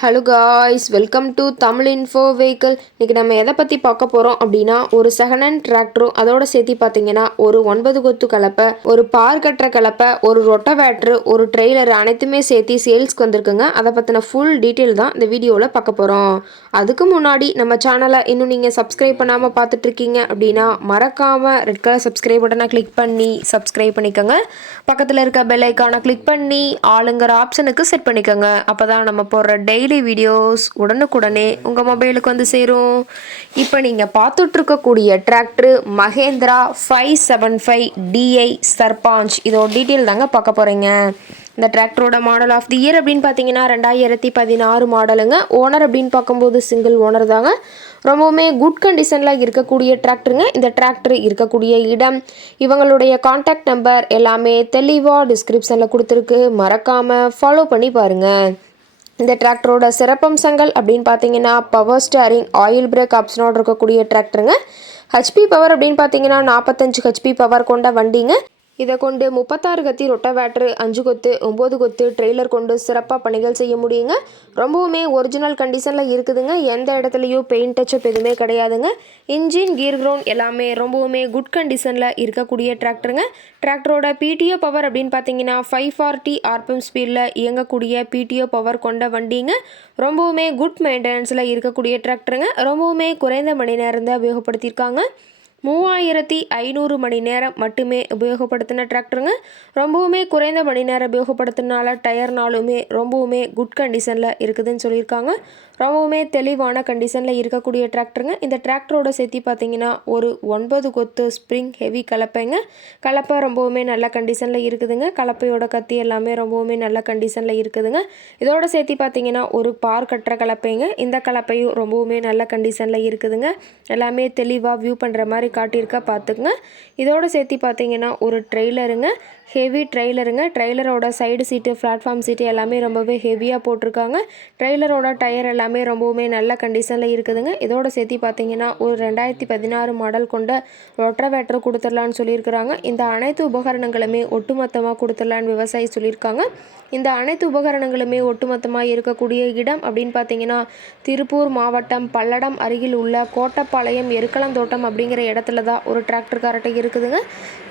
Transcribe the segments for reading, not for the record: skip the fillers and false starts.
Hello guys, welcome to Tamil info vehicle. இன்றைக்கி நம்ம எதை பற்றி பார்க்க போகிறோம் அப்படின்னா, ஒரு செகண்ட் ஹேண்ட் டிராக்டரும் அதோட சேர்த்து பார்த்தீங்கன்னா ஒரு 9 கொத்து கலப்பை, ஒரு பார் கட்டுற கலப்பை, ஒரு ரொட்டவேட்ரு, ஒரு ட்ரெய்லர் அனைத்துமே சேர்த்து சேல்ஸ்க்கு வந்திருக்குங்க. அதை பற்றின ஃபுல் டீட்டெயில் தான் இந்த வீடியோவில் பார்க்க போகிறோம். அதுக்கு முன்னாடி நம்ம சேனலை இன்னும் நீங்கள் சப்ஸ்கிரைப் பண்ணாமல் பார்த்துட்ருக்கீங்க அப்படின்னா மறக்காமல் ரெட் கலர் சப்ஸ்கிரைப் பட்டனை கிளிக் பண்ணி சப்ஸ்கிரைப் பண்ணிக்கோங்க. பக்கத்தில் இருக்க பெல் ஐக்கானை கிளிக் பண்ணி ஆளுங்கிற ஆப்ஷனுக்கு செட் பண்ணிக்கோங்க. அப்போ தான் நம்ம போடுற டெய்லி வீடியோஸ் உடனுக்குடனே உங்கள் மொபைலுக்கு வந்து சேரும். இப்போ நீங்கள் பார்த்துட்ருக்கக்கூடிய டிராக்டர் மகேந்திரா 575 DI சர்பாஞ்ச். இதோட டீட்டெயில் தாங்க பார்க்க போகிறீங்க. இந்த டிராக்டரோட மாடல் ஆஃப் தி இயர் அப்படின்னு பார்த்தீங்கன்னா 2016 மாடலுங்க. ஓனர் அப்படின்னு பார்க்கும்போது சிங்கிள் ஓனர் தாங்க. ரொம்பவுமே குட் கண்டிஷனில் இருக்கக்கூடிய டிராக்டருங்க. இந்த டிராக்டர் இருக்கக்கூடிய இடம், இவங்களுடைய கான்டாக்ட் நம்பர் எல்லாமே தெளிவாக டிஸ்கிரிப்ஷனில் கொடுத்துருக்கு. மறக்காமல் ஃபாலோ பண்ணி பாருங்கள். இந்த டிராக்டரோட சிறப்பம்சங்கள் அப்படின்னு பார்த்தீங்கன்னா பவர் ஸ்டேரிங், ஆயில் பிரேக் ஆப்ஷனோடு இருக்கக்கூடிய டிராக்டருங்க. ஹெச்பி பவர் அப்படின்னு பார்த்தீங்கன்னா 45 ஹெச்பி பவர் கொண்ட வண்டிங்க. இதை கொண்டு 36 கத்தி ரொட்டவேட்ரு, 5 கொத்து, 9 கொத்து ட்ரெய்லர் கொண்டு சிறப்பாக பணிகள் செய்ய முடியுங்க. ரொம்பவுமே ஒரிஜினல் கண்டிஷனில் இருக்குதுங்க. எந்த இடத்துலையும் பெயிண்ட் டச்சப் எதுவுமே கிடையாதுங்க. இன்ஜின், கியர் கிரவுண்ட் எல்லாமே ரொம்பவுமே குட் கண்டிஷனில் இருக்கக்கூடிய டிராக்டருங்க. டிராக்டரோட பிடிஓ பவர் அப்படின்னு பார்த்தீங்கன்னா 540 RPM ஸ்பீடில் இயங்கக்கூடிய பிடிஓ பவர் கொண்ட வண்டிங்க. ரொம்பவுமே குட் மெயின்டெனன்ஸில் இருக்கக்கூடிய டிராக்டருங்க. ரொம்பவுமே குறைந்த மணி நேரம் தான் உபயோகப்படுத்தியிருக்காங்க. 3500 மணி நேரம் மட்டுமே உபயோகப்படுத்தின டிராக்டருங்க. ரொம்பவுமே குறைந்த மணி நேரம் உபயோகப்படுத்தினால டயர்னாலுமே ரொம்பவுமே குட் கண்டிஷனில் இருக்குதுன்னு சொல்லியிருக்காங்க. ரொம்பவுமே தெளிவான கண்டிஷனில் இருக்கக்கூடிய டிராக்டருங்க. இந்த டிராக்டரோட சேர்த்து பார்த்தீங்கன்னா ஒரு 9 கொத்து ஸ்ப்ரிங் ஹெவி கலப்பைங்க. கலப்பை ரொம்பவுமே நல்ல கண்டிஷனில் இருக்குதுங்க. கலப்பையோட கத்தி எல்லாமே ரொம்பவுமே நல்ல கண்டிஷனில் இருக்குதுங்க. இதோட சேர்த்து பார்த்தீங்கன்னா ஒரு பார் கட்டுற கலப்பைங்க. இந்த கலப்பையும் ரொம்பவுமே நல்ல கண்டிஷனில் இருக்குதுங்க. எல்லாமே தெளிவாக வியூ பண்ணுற மாதிரி காட்டியிருக்கா பார்த்துக்குங்க. இதோட சேர்த்து பார்த்தீங்கன்னா ஒரு ட்ரெய்லருங்க, ஹெவி ட்ரெய்லருங்க. ட்ரெய்லரோட சைடு சீட்டு, பிளாட்ஃபார்ம் சீட்டு எல்லாமே ரொம்பவே ஹெவியாக போட்டிருக்காங்க. ட்ரெய்லரோட டயர் எல்லாமே ரொம்பவுமே நல்ல கண்டிஷனில் இருக்குதுங்க. இதோட சேர்த்து பார்த்தீங்கன்னா ஒரு 2016 மாடல் கொண்ட ரொட்டவேட்டர் கொடுத்துடலான்னு சொல்லியிருக்கிறாங்க. இந்த அனைத்து உபகரணங்களுமே ஒட்டுமொத்தமாக கொடுத்துடலான்னு விவசாயி சொல்லியிருக்காங்க. இந்த அனைத்து உபகரணங்களுமே ஒட்டுமொத்தமாக இருக்கக்கூடிய இடம் அப்படின்னு பார்த்தீங்கன்னா திருப்பூர் மாவட்டம் பல்லடம் அருகில் உள்ள கோட்டப்பாளையம் எருக்களந்தோட்டம் அப்படிங்கிற இடத்துல தான் ஒரு டிராக்டர் கரெக்டாக இருக்குதுங்க.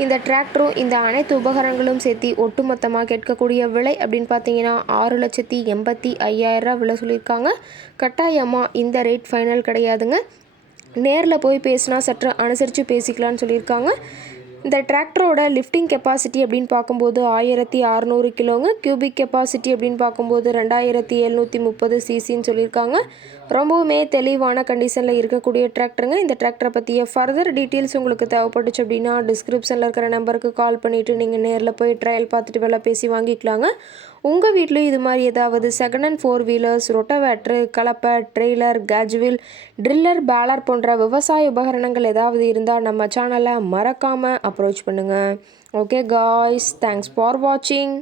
இந்த டிராக்டரும் இந்த அனைத்து உபகரணங்களும் சேர்த்து ஒட்டுமொத்தமாக கேட்கக்கூடிய விலை அப்படின்னு பார்த்தீங்கன்னா 6,85,000 விலை சொல்லியிருக்காங்க. கட்டாயமாக இந்த ரேட் ஃபைனல் கிடையாதுங்க. நேரில் போய் பேசினா சற்று அனுசரித்து பேசிக்கலான்னு சொல்லியிருக்காங்க. இந்த டிராக்டரோட லிஃப்டிங் கெப்பாசிட்டி அப்படின்னு பார்க்கும்போது 1600 கிலோங்க. கியூபிக் கெப்பாசிட்டி அப்படின்னு பார்க்கும்போது 2730 சிசின்னு சொல்லியிருக்காங்க. ரொம்பவுமே தெளிவான கண்டிஷனில் இருக்கக்கூடிய டிராக்டருங்க. இந்த டிராக்டரை பற்றிய ஃபர்தர் டீட்டெயில்ஸ் உங்களுக்கு தேவைப்பட்டுச்சு அப்படின்னா டிஸ்கிரிப்ஷனில் இருக்கிற நம்பருக்கு கால் பண்ணிவிட்டு நீங்கள் நேரில் போய் ட்ரையல் பார்த்துட்டு வேலை பேசி வாங்கிக்கலாங்க. உங்கள் வீட்லேயும் இது மாதிரி ஏதாவது செகண்ட் ஹேண்ட் 4 வீலர்ஸ், ரொட்டவேட்ரு, கலப்பை, ட்ரெய்லர், கேஜ்வில், ட்ரில்லர், பேலர் போன்ற விவசாய உபகரணங்கள் ஏதாவது இருந்தால் நம்ம சேனலை மறக்காமல் அப்ரோச் பண்ணுங்கள். ஓகே காய்ஸ், தேங்க்ஸ் ஃபார் வாட்சிங்.